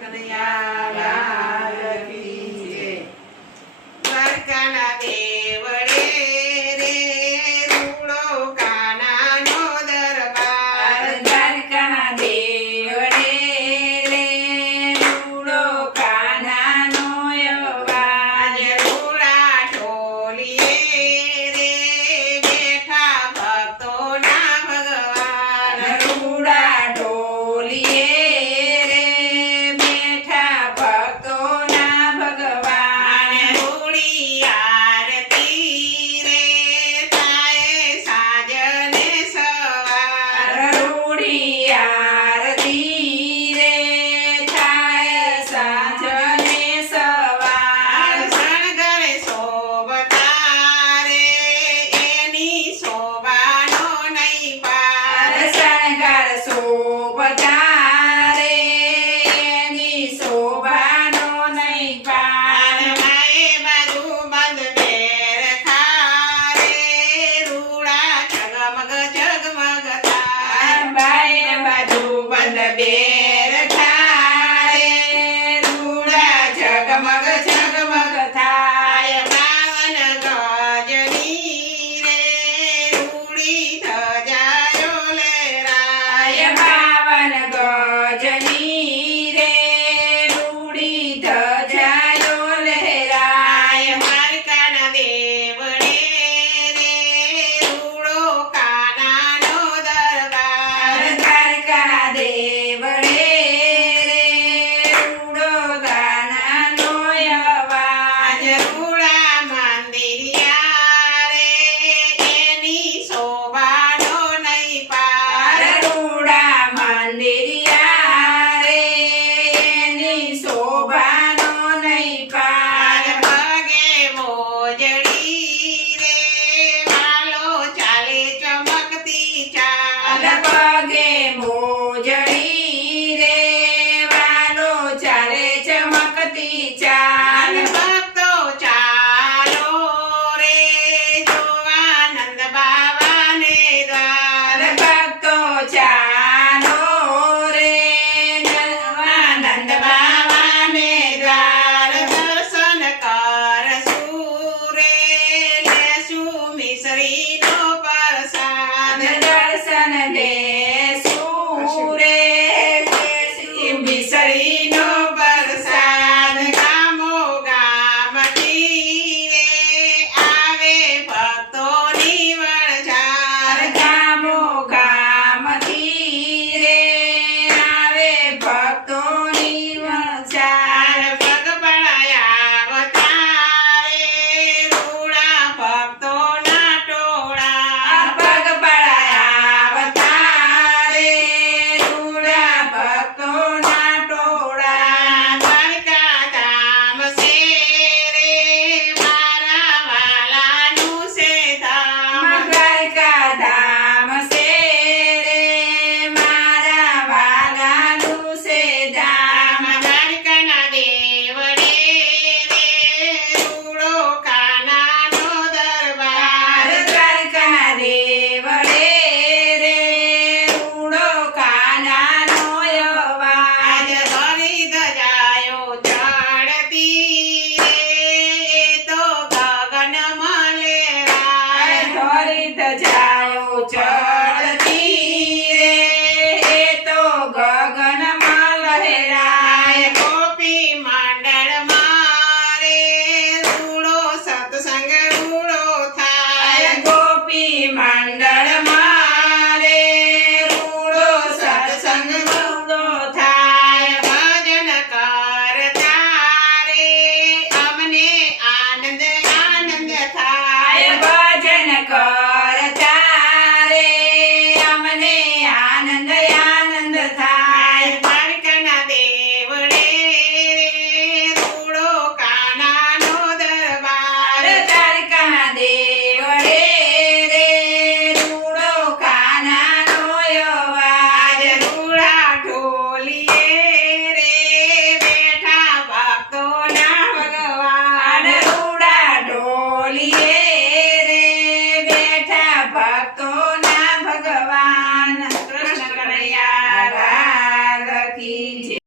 કનૈયા લાલ કી જય. દ્વારકાના દેવળે રે રૂડો કાનાનો દરબાર. દ્વારકાના દેવળે રે રૂડો કાનાનો યવાર. રૂડા ઢોલીએ રે બેઠા ભક્તોના ભગવાન. રૂડા ઢોલીએ રે બેઠા ભક્તોના ભગવાન. રૂડી આરતી રે થાય સાંજને સવાર. રૂડી આરતી રે થાય સાંજને સવાર. શણગારે શોભતા રે એની શોભાનો નહીં પાર. શણગાર શોભતા રે એની શોભાનો નહીં પાર. માએ બાજુ બંધ બેર ખારે રૂડા ઝગમગ ઝગમગ થાય. બાએ બાજુ બંધ બેર થાય રૂડા ઝગમગ ઝગમગ થાય. બાવન ગજની રે રૂડી ધજાયો લહેરાય. બાવન ગજની રે રૂડી ધજાયો લહેરાય. દ્વારકાના દેવળે રે રૂડો કાનાનો દરબાર. દ્વારકા દેવળે રે રૂડો કાનાનો યવાર. રૂડા મંદિરિયા રે એની શોભાનો નહીં પાર. રૂડા મંદિરિયા રે એની શોભાનો નહીં પાર. પગે મોજડી રે વાલો ચાલે ચમકતી ચાલ. પગે મોજડી રે વાલો ચાલે ચમકતી ચાલ. ભક્તો ચાલો રે જોવા નંદ બાવાને દ્વાર. ભક્તો ચાલો રે નંદ બાવાને દ્વાર. દર્શન કરશું રે લેશું મિસરીનો પ્રસાદ. દર્શન દેશું રે મિસરીનો